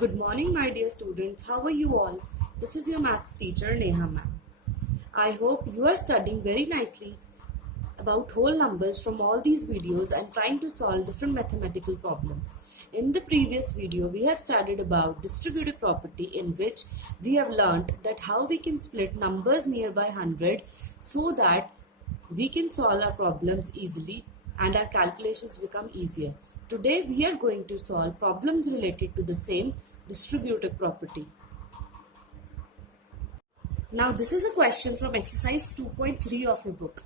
Good morning, my dear students. How are you all? This is your maths teacher, Neha ma'am. I hope you are studying very nicely about whole numbers from all these videos and trying to solve different mathematical problems. In the previous video, we have studied about distributive property, in which we have learned that how we can split numbers nearby 100 so that we can solve our problems easily and our calculations become easier. Today we are going to solve problems related to the same distributive property. Now this is a question from exercise 2.3 of your book.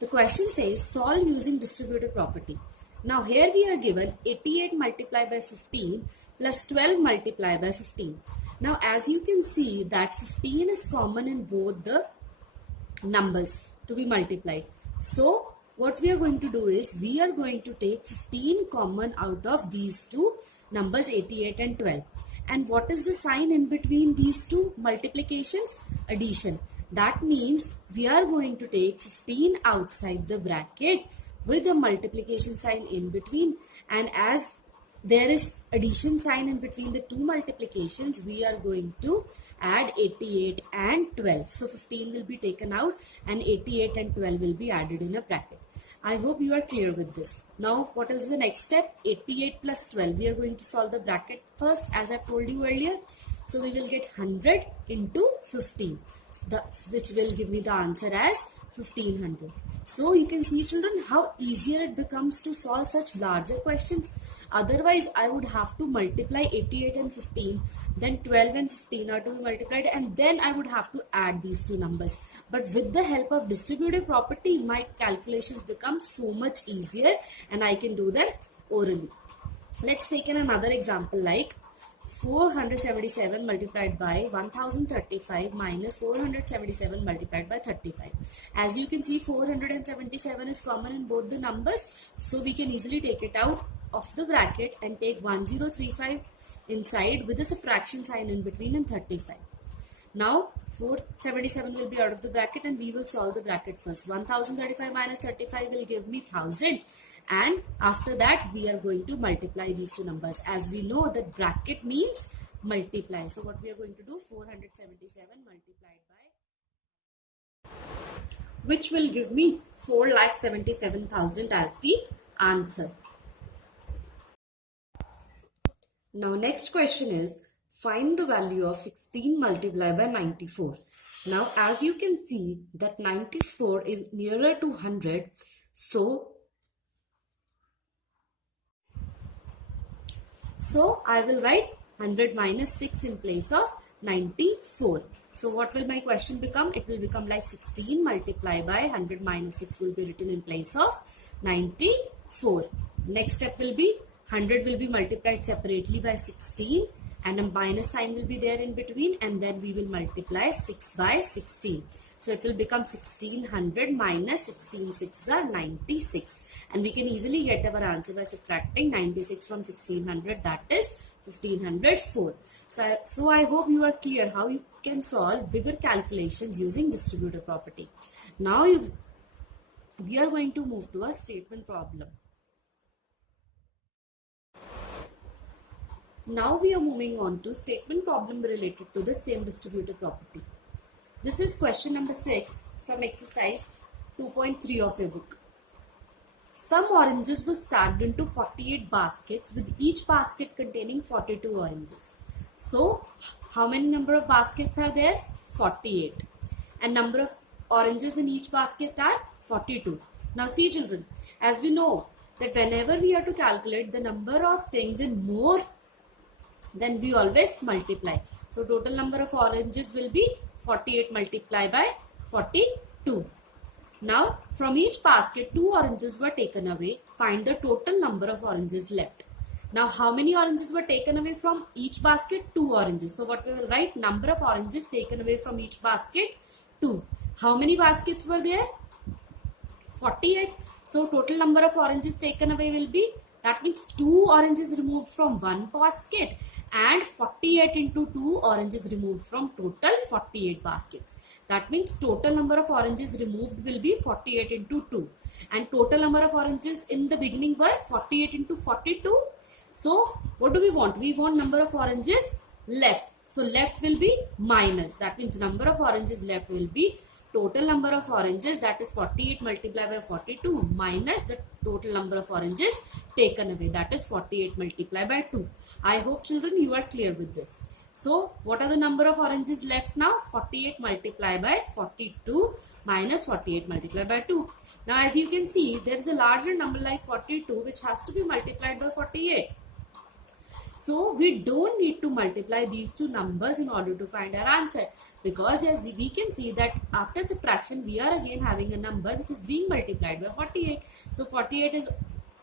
The question says solve using distributive property. Now here we are given 88 multiplied by 15 plus 12 multiplied by 15. Now as you can see that 15 is common in both the numbers to be multiplied. So what we are going to do is we are going to take 15 common out of these two numbers 88 and 12. And what is the sign in between these two multiplications? Addition. That means we are going to take 15 outside the bracket with the multiplication sign in between, and as there is addition sign in between the two multiplications, we are going to add 88 and 12. So 15 will be taken out and 88 and 12 will be added in a bracket. I hope you are clear with this. Now what is the next step? 88 plus 12. We are going to solve the bracket first, as I told you earlier. So we will get 100 into 15, which will give me the answer as 1500. So you can see, children, how easier it becomes to solve such larger questions. Otherwise, I would have to multiply 88 and 15, then 12 and 15 are to be multiplied, and then I would have to add these two numbers. But with the help of distributive property, my calculations become so much easier and I can do them orally. Let's take another example like 477 multiplied by 1035 minus 477 multiplied by 35. As you can see, 477 is common in both the numbers, so we can easily take it out of the bracket and take 1035 inside with a subtraction sign in between and 35. Now 477 will be out of the bracket and we will solve the bracket first. 1035 minus 35 will give me 1000. And after that we are going to multiply these two numbers, as we know that bracket means multiply. So what we are going to do, 477 multiplied by, which will give me 4,77,000 as the answer. Now next question is find the value of 16 multiplied by 94. Now as you can see that 94 is nearer to 100, So I will write 100 minus 6 in place of 94. So what will my question become? It will become like 16 multiplied by 100 minus 6 will be written in place of 94. Next step will be 100 will be multiplied separately by 16 and a minus sign will be there in between, and then we will multiply 6 by 16. So it will become 1600 minus 16 6 are 96, and we can easily get our answer by subtracting 96 from 1600, that is 1504. So I hope you are clear how you can solve bigger calculations using distributive property. Now we are going to move to a statement problem. Now we are moving on to statement problem related to the same distributive property. This is question number 6 from exercise 2.3 of your book. Some oranges were stacked into 48 baskets with each basket containing 42 oranges. So how many number of baskets are there? 48. And number of oranges in each basket are 42. Now see, children, as we know that whenever we have to calculate the number of things in more, then we always multiply. So total number of oranges will be 48 multiplied by 42. Now from each basket 2 oranges were taken away. Find the total number of oranges left. Now how many oranges were taken away from each basket? 2 oranges. So what we will write, number of oranges taken away from each basket, 2. How many baskets were there? 48. So total number of oranges taken away will be, that means 2 oranges removed from one basket and 48 into 2 oranges removed from total 48 baskets. That means total number of oranges removed will be 48 into 2. And total number of oranges in the beginning were 48 into 42. So what do we want? We want number of oranges left. So left will be minus. That means number of oranges left will be total number of oranges, that is 48 multiplied by 42, minus the total number of oranges taken away, that is 48 multiplied by 2. I hope children you are clear with this. So what are the number of oranges left now? 48 multiplied by 42 minus 48 multiplied by 2. Now as you can see, there is a larger number like 42 which has to be multiplied by 48. So we don't need to multiply these two numbers in order to find our answer, because as we can see that after subtraction we are again having a number which is being multiplied by 48. So 48 is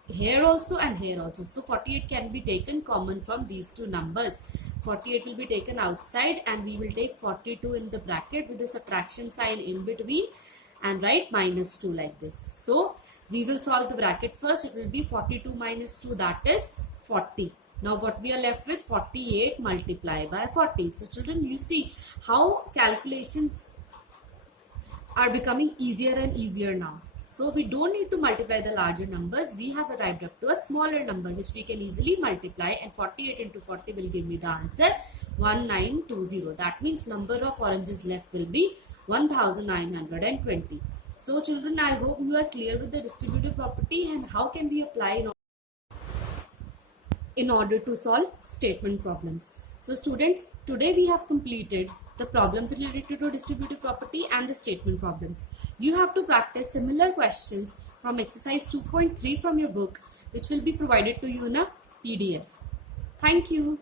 here also and here also. So 48 can be taken common from these two numbers. 48 will be taken outside and we will take 42 in the bracket with the subtraction sign in between and write minus 2 like this. So we will solve the bracket first. It will be 42 minus 2, that is 40. Now what we are left with? 48 multiplied by 40. So children, you see how calculations are becoming easier and easier now. So we don't need to multiply the larger numbers. We have arrived up to a smaller number which we can easily multiply, and 48 into 40 will give me the answer 1920. That means number of oranges left will be 1920. So children, I hope you are clear with the distributive property and how can we apply in order to solve statement problems. So students, today we have completed the problems related to distributive property and the statement problems. You have to practice similar questions from exercise 2.3 from your book, which will be provided to you in a PDF. Thank you.